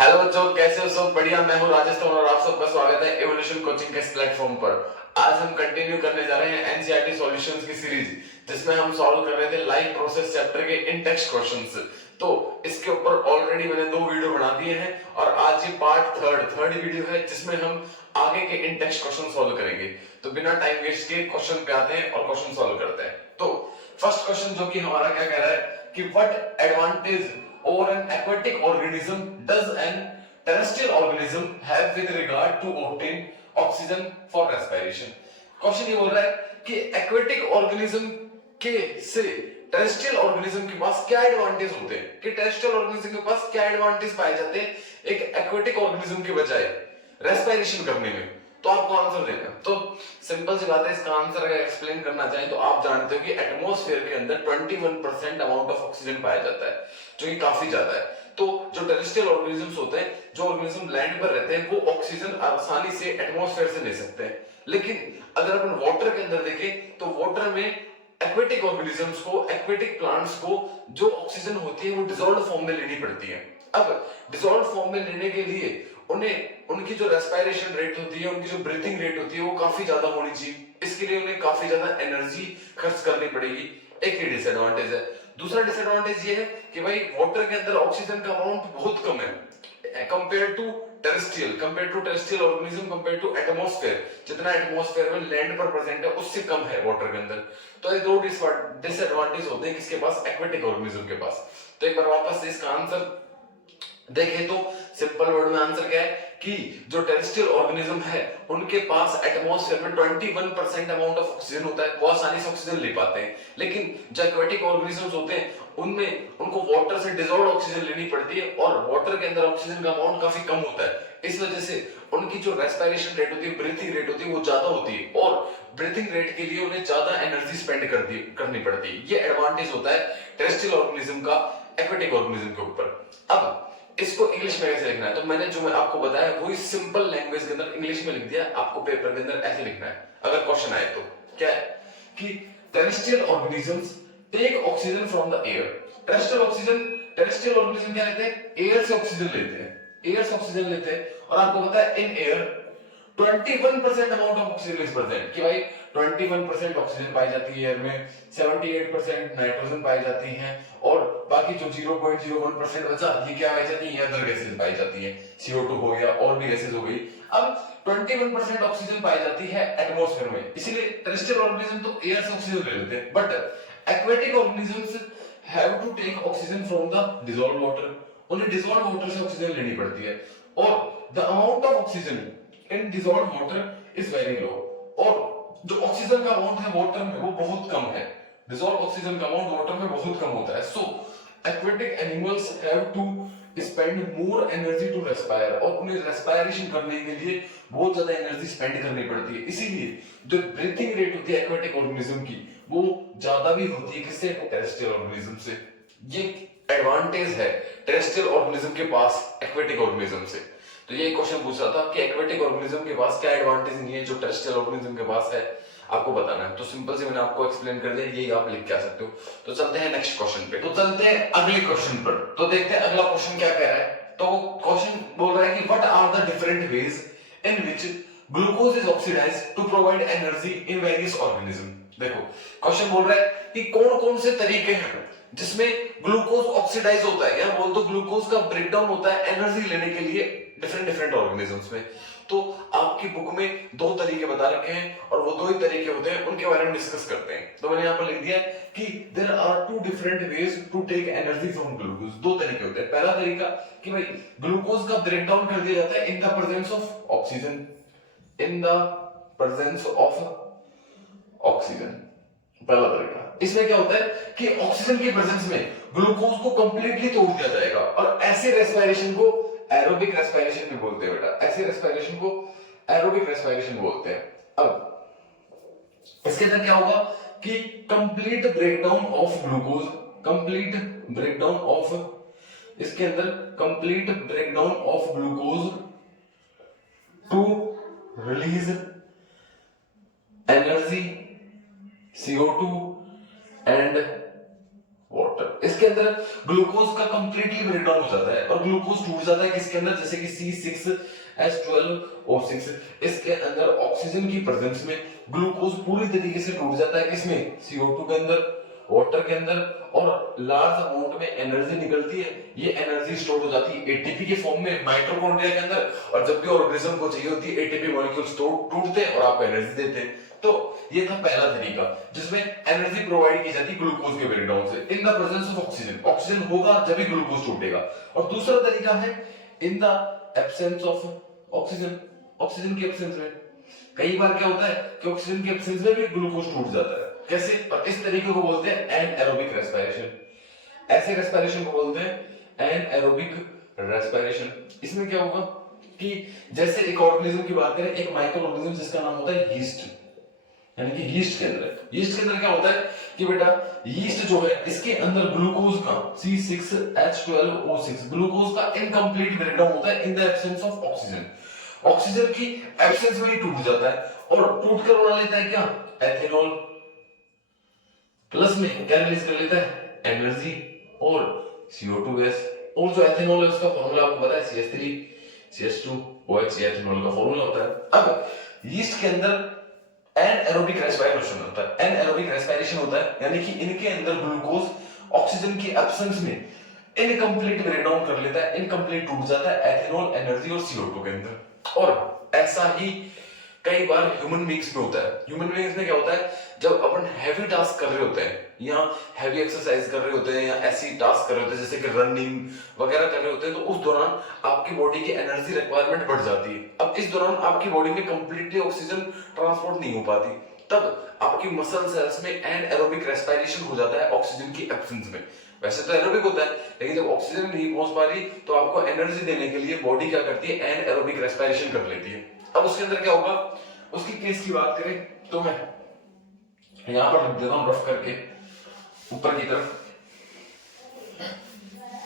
Hello बच्चों, कैसे हो सब? बढ़िया। मैं हूं राजेश तोमर और आप सबका स्वागत है एवोल्यूशन कोचिंग के इस प्लेटफॉर्म पर। आज हम कंटिन्यू करने जा रहे हैं एनसीईआरटी सॉल्यूशंस की सीरीज, जिसमें हम सॉल्व कर रहे थे लाइफ प्रोसेस चैप्टर के इन टेक्स्ट क्वेश्चंस। तो इसके ऊपर ऑलरेडी मैंने 2 वीडियो बना दिए हैं और आज ये पार्ट थर्ड वीडियो है, जिसमें हम आगे के इन टेक्स्ट क्वेश्चन सॉल्व करेंगे। तो बिना टाइम वेस्ट किए क्वेश्चन पे आते हैं और क्वेश्चन सॉल्व करते हैं। तो फर्स्ट क्वेश्चन जो कि हमारा क्या कह रहा है कि what advantage or an aquatic organism does an terrestrial organism have with regard to obtain oxygen for respiration? Question ये बोल रहा है कि एक्वेटिक ऑर्गेनिज्म के से टेरेस्ट्रियल ऑर्गेनिज्म के पास क्या एडवांटेज होते हैं, कि टेरेस्ट्रियल ऑर्गेनिज्म के पास क्या एडवांटेज पाए जाते हैं एक एक्वेटिक ऑर्गेनिज्म के बजाय रेस्पिरेशन करने में। तो आपको आंसर देना है। तो सिंपल सी बात है, इसका आंसर अगर एक्सप्लेन करना चाहें तो आप जानते हो कि एटमॉस्फेयर के अंदर 21% अमाउंट ऑफ ऑक्सीजन पाया जाता है, जो कि काफी ज्यादा है। तो जो टेरेस्ट्रियल ऑर्गेनिजम्स होते हैं, जो ऑर्गेनिज्म लैंड पर रहते हैं, वो ऑक्सीजन आसानी से एटमॉस्फेयर से ले सकते हैं। लेकिन अगर अपन वाटर के अंदर देखें तो वाटर में एक्वेटिक ऑर्गेनिजम्स को, एक्वेटिक प्लांट्स को जो ऑक्सीजन होती है वो डिसॉल्व फॉर्म में लेनी पड़ती है। अब डिसॉल्व फॉर्म में लेने के लिए उन्हें उनकी जो रेस्पिरेशन रेट होती है, उनकी जो ब्रीथिंग रेट होती है, वो काफी ज्यादा होनी चाहिए। इसके लिए उन्हें काफी ज्यादा एनर्जी खर्च करनी पड़ेगी। एक ही डिसएडवांटेज है। दूसरा डिसएडवांटेज ये है कि भाई वाटर के अंदर ऑक्सीजन का अमाउंट बहुत कम है compare to terrestrial organism, compare to atmosphere. जितना एटमॉस्फेयर में लैंड पर प्रेजेंट है उससे कम है वाटर के अंदर। तो ये 2 डिसएडवांटेज होते हैं किसके पास? एक्वेटिक ऑर्गेनिज्म के पास। तो एक बार वापस से इसका आंसर देखें तो सिंपल वर्ड में आंसर क्या है कि जो टेरेस्ट्रियल ऑर्गेनिज्म है उनके पास एटमॉस्फेयर में 21% अमाउंट ऑफ ऑक्सीजन होता है, वो आसानी से ऑक्सीजन ले पाते हैं। लेकिन जो एक्वेटिक ऑर्गेनिजम्स होते हैं उनमें उनको वाटर से डिसॉल्व ऑक्सीजन लेनी पड़ती है और वाटर के अंदर ऑक्सीजन का अमाउंट काफी कम होता है। इस वजह से उनकी जो रेस्पिरेशन रेट होती है, ब्रीथिंग रेट होती है, वो ज्यादा होती है और ब्रीथिंग रेट के लिए उन्हें ज्यादा एनर्जी स्पेंड करनी पड़ती है। ये एडवांटेज होता है टेरेस्ट्रियल ऑर्गेनिज्म का एक्वेटिक ऑर्गेनिज्म के ऊपर। अब इसको इंग्लिश में कैसे लिखना है, तो मैंने जो मैं आपको बताया वही सिंपल लैंग्वेज के अंदर इंग्लिश में लिख दिया। आपको पेपर के अंदर ऐसे लिखना है अगर क्वेश्चन आए तो। क्या है कि terrestrial organisms take oxygen from the air. Terrestrial organism क्या लेते हैं? एयर से ऑक्सीजन लेते हैं, एयर से ऑक्सीजन लेते हैं। और आपको पता है in air 21% amount of oxygen is present, कि भाई 21% ऑक्सीजन पाई जाती है एयर में, 78% नाइट्रोजन पाई जाती है और बाकी जो 0.01% बचा ये क्या पाई जाती है? अदर गैसेस पाई जाती है, CO2 हो गया और भी गैसेस हो गई। अब 21% ऑक्सीजन पाई जाती है एटमॉस्फेयर में, इसीलिए टेरेस्ट्रियल ऑर्गेनिज्म तो एयर से ऑक्सीजन ले लेते हैं। But aquatic organisms have to take oxygen from the dissolve water. उन्हें डिसॉल्व वाटर से ऑक्सीजन लेनी पड़ती है और the amount of oxygen in dissolve water is very low. और जो ऑक्सीजन का अमाउंट है वाटर में वो बहुत कम है। डिसॉल्व ऑक्सीजन का अमाउंट वाटर में बहुत कम होता है। So aquatic animals have to spend more energy to respire, और उन्हें रेस्पिरेशन करने के लिए बहुत ज्यादा एनर्जी स्पेंड करनी पड़ती है। इसीलिए जो ब्रीथिंग रेट होती है एक्वेटिक ऑर्गेनिज्म की वो ज्यादा भी होती है किससे? टेरेस्ट्रियल ऑर्गेनिज्म से। ये एडवांटेज है टेरेस्ट्रियल ऑर्गेनिज्म के पास एक्वेटिक ऑर्गेनिज्म से। तो ये क्वेश्चन पूछ रहा था कि एक्वेटिक ऑर्गेनिज्म के पास क्या एडवांटेज नहीं है जो टेरेस्ट्रियल ऑर्गेनिज्म के पास है, आपको बताना है। तो सिंपल से मैंने आपको एक्सप्लेन कर दिया, यही आप लिख के आ सकते हो। तो चलते हैं नेक्स्ट क्वेश्चन पे। तो चलते हैं अगले क्वेश्चन पर। तो देखते हैं अगला क्वेश्चन क्या कह रहा है। तो क्वेश्चन बोल रहा है कि what are the different ways in which glucose is oxidised to provide energy in various organism. देखो क्वेश्चन बोल रहा है कि कौन कौन से तरीके हैं जिसमें ग्लूकोज ऑक्सीडाइज होता है, या बोल दो ग्लूकोज का ब्रेकडाउन होता है एनर्जी लेने के लिए डिफरेंट ऑर्गेनिजम्स में। तो आपकी बुक में 2 तरीके बता रखे हैं और वो 2 ही तरीके होते हैं, उनके बारे में डिस्कस करते हैं। तो मैंने यहाँ पर लिख दिया है कि there are 2 different ways to take energy from glucose. 2 तरीके होते हैं। पहला तरीका कि भाई ग्लूकोज का ब्रेकडाउन कर दिया जाता है in the presence of oxygen, in the presence of oxygen. पहला तरीका। इसमें क्या होता है कि ऑक्सीजन की प्रेजेंस में ग्लूकोज को कंप्लीटली तोड़ दिया जाएगा और ऐसे रेस्पिरेशन को एरोबिक रेस्पिरेशन भी बोलते हैं बेटा। ऐसे रेस्पिरेशन को एरोबिक रेस्पिरेशन बोलते हैं। अब इसके अंदर क्या होगा कि complete breakdown of glucose, complete breakdown of, इसके अंदर complete breakdown of glucose to release energy, CO2 and water। इसके अंदर ग्लूकोज का कंप्लीटली ब्रेकडाउन हो जाता है और ग्लूकोज टूट जाता है किसके अंदर, जैसे कि C6H12O6। इसके अंदर ऑक्सीजन की प्रेजेंस में ग्लूकोज पूरी तरीके से टूट जाता है किसमें, CO2 के अंदर, वाटर के अंदर, और लार्ज अमाउंट में एनर्जी निकलती है। ये एनर्जी स्टोर हो जाती है एटीपी के फॉर्म में माइटोकॉन्ड्रिया के अंदर, और जब भी ऑर्गेनिज्म को चाहिए होती है एटीपी मॉलिक्यूल्स टूटते हैं और आपको एनर्जी देते हैं। तो ये था पहला तरीका जिसमें एनर्जी प्रोवाइड की जाती है ग्लूकोज के ब्रेकडाउन से in the presence of oxygen. Oxygen होगा जब भी ग्लूकोज टूटेगा। और दूसरा तरीका है in the absence of oxygen. Oxygen की एब्सेंस में कई बार क्या होता है कि ऑक्सीजन की एब्सेंस में भी ग्लूकोज टूट जाता है। कैसे? और इस तरीके को बोलते हैं एनएरोबिक रेस्पिरेशन। ऐसे रेस्पिरेशन को बोलते हैं एनएरोबिक रेस्पिरेशन। इसमें क्या होगा कि जैसे एक ऑर्गेनिज्म की बात करें, एक माइक्रो ऑर्गेनिज्म जिसका नाम होता है यीस्ट, यानी कि यीस्ट के अंदर क्या होता है कि बेटा यीस्ट जो है इसके अंदर ग्लूकोज का C6H12O6 ग्लूकोज का इनकम्प्लीट ब्रेकडाउन होता है in the absence of oxygen. Oxygen की एब्सेंस में ही टूट जाता है और टूट कर बना लेता है क्या, एथेनॉल। प्लस में क्या रिलीज कर लेता है, एनर्जी और CO2 गैस। और जो एथेनॉल है उसका फॉर्मूला आपको पता है CH3CH2OH एथेनॉल का फॉर्मूला होता है। अब यीस्ट के अंदर एनएरोबिक रेस्पिरेशन होता है। एनएरोबिक रेस्पिरेशन होता है यानी कि इनके अंदर ग्लूकोज ऑक्सीजन की एब्सेंस में इनकम्प्लीट ब्रेकडाउन कर लेता है, इनकम्प्लीट टूट जाता है एथेनॉल, एनर्जी और CO2 के अंदर। और ऐसा ही कई बार ह्यूमन बींग्स में होता है। ह्यूमन बींग्स में क्या होता है, जब अपन हैवी टास्क कर रहे होते हैं या हैवी एक्सरसाइज कर रहे होते हैं या ऐसी टास्क कर रहे होते हैं जैसे कि रनिंग वगैरह कर रहे होते हैं, तो उस दौरान आपकी बॉडी की एनर्जी रिक्वायरमेंट बढ़ जाती है। अब इस दौरान आपकी बॉडी में कंप्लीटली ऑक्सीजन ट्रांसपोर्ट नहीं हो पाती, तब आपकी मसल सेल्स में एनएरोबिक रेस्पिरेशन हो जाता है ऑक्सीजन की एब्सेंस में। वैसे तो एरोबिक होता है, लेकिन जब ऑक्सीजन नहीं पहुंच पा रही तो आपको एनर्जी देने के लिए बॉडी क्या करती है, एनएरोबिक रेस्पिरेशन कर लेती है। अब उसके अंदर क्या होगा, उसकी केस की बात करें तो मैं यहां पर लिख देता हूं रफ करके ऊपर की तरफ।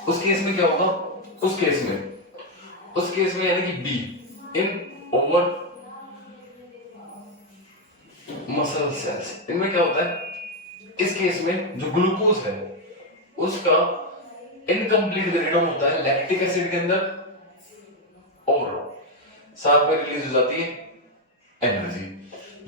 उस केस में क्या होगा, उस केस में यानी कि be in over muscle cells, इनमें क्या होता है, इस केस में जो ग्लूकोज है उसका इनकम्प्लीट ब्रेकडाउन होता है लैक्टिक एसिड के अंदर और साथ में रिलीज हो जाती है एनर्जी।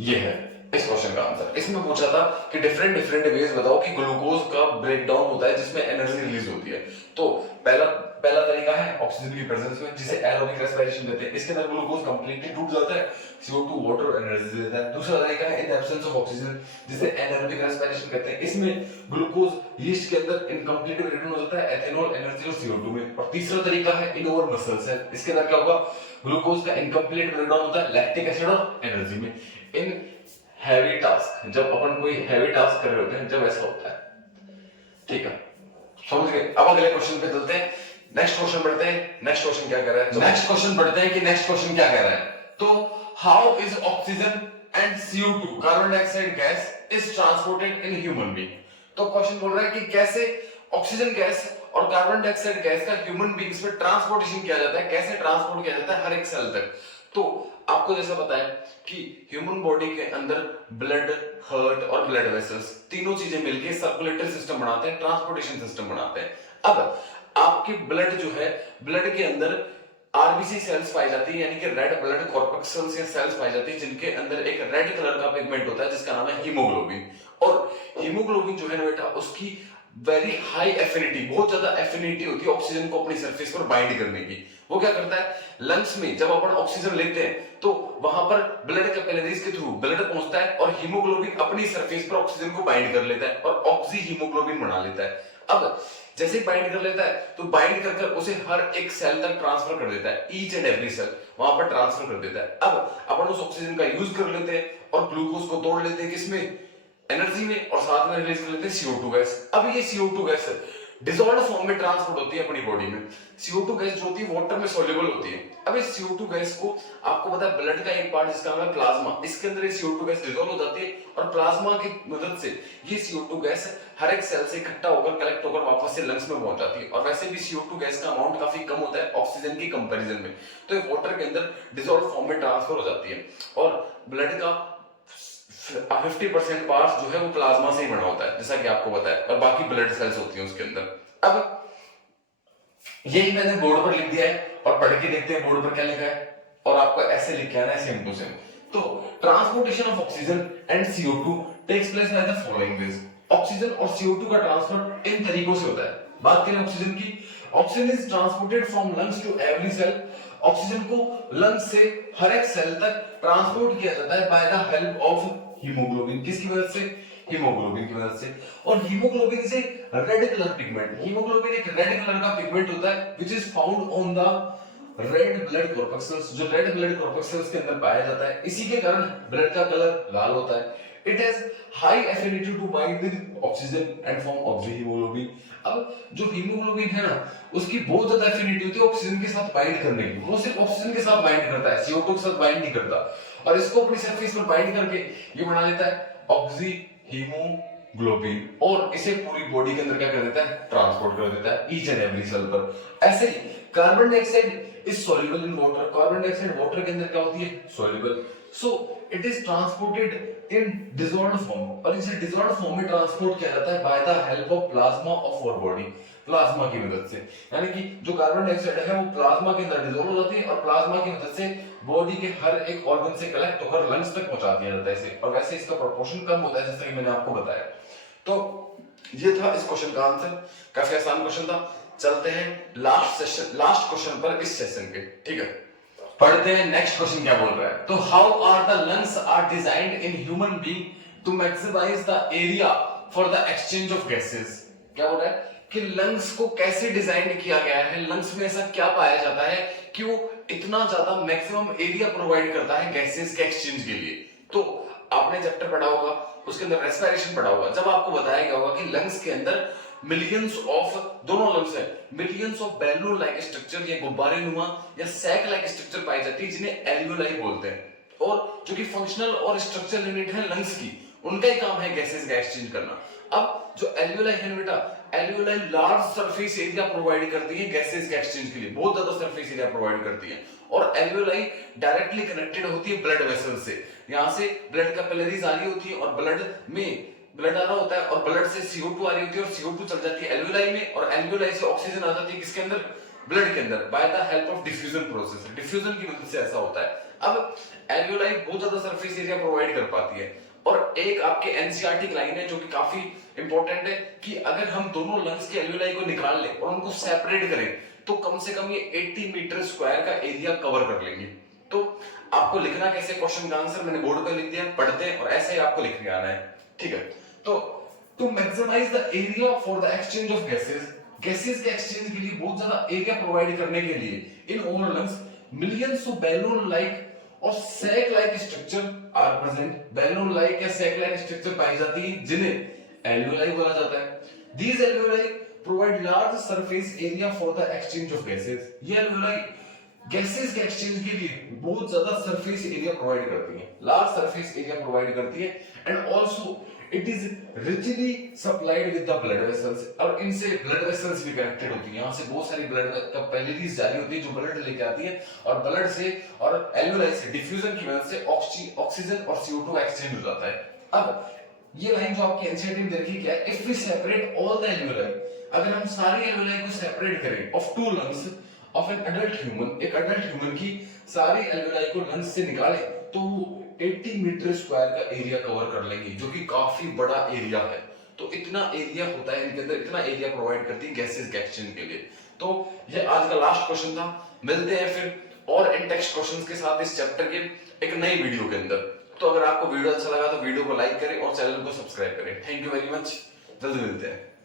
ये है इस क्वेश्चन का आंसर। इसमें पूछा था कि डिफरेंट वेज बताओ कि ग्लूकोज का ब्रेकडाउन होता है जिसमें एनर्जी रिलीज होती है। तो पहला तरीका है ऑक्सीजन की प्रेजेंस में जिसे एरोबिक रेस्पिरेशन देते हैं। इसके अंदर ग्लूकोज कंप्लीटली टूट जाता है, CO2 वाटर और एनर्जी देता है। दूसरा तरीका है इन एब्सेंस ऑफ ऑक्सीजन जिसे एनारोबिक रेस्पिरेशन कहते हैं। इसमें ग्लूकोज यीस्ट के अंदर इनकम्प्लीट ब्रेकडाउन हो जाता है एथेनॉल, एनर्जी और CO2 में। और तीसरा तरीका है इन ओवर मसल सेल। इसके अंदर क्या होगा, ग्लूकोज का इनकम्प्लीट ब्रेकडाउन होता है लैक्टिक एसिड और एनर्जी में। इन हैवी टास्क, जब अपन कोई हैवी टास्क कर रहे होते हैं जब ऐसा होता है। ठीक है, समझ गए। अब अगले क्वेश्चन पे चलते हैं। नेक्स्ट क्वेश्चन पढ़ते हैं। नेक्स्ट क्वेश्चन क्या कह रहा है, नेक्स्ट क्वेश्चन पढ़ते हैं कि नेक्स्ट क्वेश्चन क्या कह रहा है। तो how is oxygen and CO2 carbon dioxide gas is transported in human being. तो क्वेश्चन बोल रहा है कि कैसे ऑक्सीजन गैस और कार्बन डाइऑक्साइड गैस का ह्यूमन बीइंग्स में ट्रांसपोर्टेशन किया जाता है, कैसे ट्रांसपोर्ट किया जाता है हर एक सेल तक। तो आपको जैसा पता है कि ह्यूमन बॉडी के अंदर ब्लड, हार्ट और ब्लड वेसल्स तीनों चीजें मिलकर सर्कुलेटरी सिस्टम बनाते हैं, ट्रांसपोर्टेशन सिस्टम बनाते हैं। अब आपकी ब्लड जो है, ब्लड के अंदर आरबीसी सेल्स पाई जाती है, यानी कि रेड ब्लड कॉर्पस्कल्स या सेल्स पाई जाती है जिनके अंदर एक रेड कलर का पिगमेंट होता है जिसका नाम है हीमोग्लोबिन। और हीमोग्लोबिन जो है ना बेटा, उसकी वेरी हाई एफिनिटी, बहुत ज्यादा एफिनिटी होती है ऑक्सीजन को अपनी सरफेस पर बाइंड करने की। वो क्या करता है, लंग्स में जब अपन ऑक्सीजन लेते हैं तो वहां पर ब्लड कैपिलरीज के थ्रू ब्लड पहुंचता है और हीमोग्लोबिन अपनी सरफेस पर ऑक्सीजन को बाइंड कर लेता है और ऑक्सी हीमोग्लोबिन बना लेता है। अब जैसे बाइंड कर लेता है तो बाइंड कर उसे हर एक सेल तक ट्रांसफर कर देता है, ईच एंड एवरी सेल वहां पर ट्रांसफर कर देता है। अब अपन उस ऑक्सीजन का यूज कर लेते हैं और ग्लूकोज को तोड़ लेते हैं किसमें, एनर्जी में, और साथ में रिलीज कर लेते हैं CO2 गैस। अब ये CO2 गैस डिसॉल्व फॉर्म में ट्रांसपोर्ट होती है अपनी बॉडी में। CO2 गैस जो होती है वाटर में सॉल्युबल होती है। अब इस CO2 गैस को आपको पता है ब्लड का एक पार्ट जिसका नाम है प्लाज्मा, इसके अंदर ये CO2 गैस डिसॉल्व हो जाती है और प्लाज्मा की मदद से ये CO2 गैस हर एक सेल से इकट्ठा होकर कलेक्ट होकर वापस से लंग्स में पहुंच जाती है। और वैसे भी CO2 गैस का अमाउंट काफी कम होता है ऑक्सीजन की कंपैरिजन में, तो ये वाटर के अंदर डिसॉल्व फॉर्म में ट्रांसफर हो जाती है और ब्लड का 50% पार्ट जो है वो प्लाज्मा से ही बना होता है, जैसा कि आपको पता है, और बाकी ब्लड सेल्स होती हैं उसके अंदर। अब यही मैंने बोर्ड पर लिख दिया है और पढ़ के देखते हैं बोर्ड पर क्या लिखा है, और आपको ऐसे लिख के आना है सेम टू सेम। तो transportation of oxygen and CO2 takes place by the following ways. Oxygen और CO2 का ट्रांसफर इन तरीकों से होता है। बात करें ऑक्सीजन की, oxygen is transported from lungs to every cell. Oxygen को लंग्स से हर एक सेल तक ट्रांसपोर्ट किया जाता है by the help of haemoglobin. किसकी मदद से? हीमोग्लोबिन की मदद से। और haemoglobin is a red colour pigment. Haemoglobin एक रेड कलर का पिगमेंट होता है which is found on the red blood corpuscles, जो रेड ब्लड कॉर्पस्कल्स के अंदर पाया जाता है। इसी के कारण ब्लड का कलर लाल होता है। It has high affinity to bind with oxygen and form oxyhaemoglobin. अब जो हीमोग्लोबिन है ना, उसकी बहुत ज्यादा एफिनिटी होती है ऑक्सीजन के साथ बाइंड करने की। वो सिर्फ ऑक्सीजन के साथ बाइंड करता है, CO2 के साथ बाइंड नहीं करता, और इसको अपनी सरफेस पर बाइंड करके ये बना लेता है ऑक्सीहीमोग्लोबिन, और इसे पूरी बॉडी के अंदर क्या कर देता है? ट्रांसपोर्ट कर देता है ईच एंड एवरी सेल पर। ऐसे ही carbon dioxide is soluble in water. Carbon dioxide water के अंदर क्या होती है? Soluble. So it is transported in dissolved form, और इसे डिसॉल्व्ड फॉर्म में ट्रांसपोर्ट किया जाता है by the help of plasma of our body. Plasma की मदद से, यानी कि जो कार्बन डाइऑक्साइड है वो प्लाज्मा के अंदर डिसॉल्व हो जाती है, और प्लाज्मा की मदद से बॉडी के हर एक ऑर्गन से कलेक्ट होकर लंग्स तक पहुंचा दिया जाता है इसे। और वैसे इसका प्रोपोर्शन कम होता है, जैसा कि मैंने आपको बताया। तो ये था इस क्वेश्चन का आंसर। काफी आसान क्वेश्चन था। चलते हैं लास्ट क्वेश्चन पर इस सेशन के, ठीक है। पढ़ते हैं नेक्स्ट क्वेश्चन क्या बोल रहा है। तो how are the lungs are designed in human being to maximise the area for the exchange of gases. क्या बोल रहा है कि लंग्स को कैसे डिजाइन किया गया है, लंग्स में ऐसा क्या पाया जाता है कि वो इतना ज्यादा मैक्सिमम एरिया प्रोवाइड करता है गैसेस के एक्सचेंज के लिए। तो आपने चैप्टर पढ़ा होगा, उसके अंदर रेस्पिरेशन पढ़ा होगा, जब आपको बताया गया होगा कि लंग्स के अंदर मिलियंस ऑफ, दोनों लंग्स है, millions of balloon like structure या गुब्बारे नुमा या सैक लाइक स्ट्रक्चर पाई जाती है, जिन्हें एल्वियोलाई बोलते हैं, और जो कि फंक्शनल और स्ट्रक्चरल यूनिट है लंग्स की, उनका ही काम है गैसेस का एक्सचेंज करना। अब जो एल्वियोलाई है बेटा, alveoli large surface area provide करती है गैसेस के एक्सचेंज के लिए, बहुत ज्यादा सरफेस एरिया प्रोवाइड करती है। और एल्वियोलाई डायरेक्टली कनेक्टेड होती है ब्लड वेसल से। यहां से ब्लड कैपिलरीज आ रही होती है, और ब्लड में ब्लड आ रहा होता है, और ब्लड से CO2 आ रही होती है, और CO2 चल जाती है एल्वियोलाई में, और एल्वियोलाई से ऑक्सीजन आ जाती है किसके अंदर? ब्लड के अंदर, bye the help of diffusion process. Diffusion की मदद से ऐसा होता है। अब एल्वियोलाई बहुत ज्यादा सरफेस एरिया प्रोवाइड कर पाती है। और एक आपके एनसीईआरटी की लाइन है जो कि काफी इंपॉर्टेंट है, कि अगर हम दोनों लंग्स के एल्वियोलाई को निकाल लें और उनको सेपरेट करें, तो कम से कम ये 80 मीटर स्क्वायर का एरिया कवर कर लेंगे। तो आपको लिखना कैसे, क्वेश्चन का आंसर मैंने बोर्ड पर लिख दिया, पढ़ते हैं और ऐसे ही आपको लिखने आना है, ठीक है। तो to maximise the area for the exchange of gases, gases के एक्सचेंज के लिए बहुत ज्यादा एरिया प्रोवाइड करने के लिए in our lungs millions of balloon like और sac like structure are present. Balloon like या सैक लाइक स्ट्रक्चर पाई जाती है, जिन्हें एल्वियोलाई बोला जाता है। These alveoli provide large surface area for the exchange of gases. ये एल्वियोलाई गैसेस के एक्सचेंज के लिए बहुत ज्यादा सरफेस एरिया प्रोवाइड करती है, लार्ज सरफेस एरिया प्रोवाइड करती है, and also it is richly supplied with the blood vessels. और इनसे ब्लड वेसल्स भी कनेक्टेड होती हैं, यहां से बहुत सारी ब्लड कैपिलरीज जारी होती है जो ब्लड लेके आती है, और ब्लड से और एल्वियोलाई से डिफ्यूजन की वजह से ऑक्सीजन और CO2 एक्सचेंज हो जाता है। अब ये लाइन जो आपकी एनसीईआरटी में देखी क्या है, if we separate all the alveoli, अगर हम सारी एल्वियोलाई को सेपरेट करें of two lungs of an adult human, एक अडल्ट ह्यूमन की सारी एल्वियोलाई को लंग्स से निकालें, तो 80 मीटर स्क्वायर का एरिया कवर कर लेंगे, जो कि काफी बड़ा एरिया है। तो इतना एरिया होता है इनके अंदर, इतना एरिया प्रोवाइड करती है गैसेस के एक्सचेंज के लिए। तो ये आज का लास्ट क्वेश्चन था। मिलते हैं फिर और इन टेक्स्ट क्वेश्चंस के साथ इस चैप्टर के एक नई वीडियो के अंदर। तो अगर आपको वीडियो अच्छा लगा तो वीडियो को लाइक करें और चैनल को सब्सक्राइब करें। थैंक यू वेरी मच, जल्दी मिलते हैं।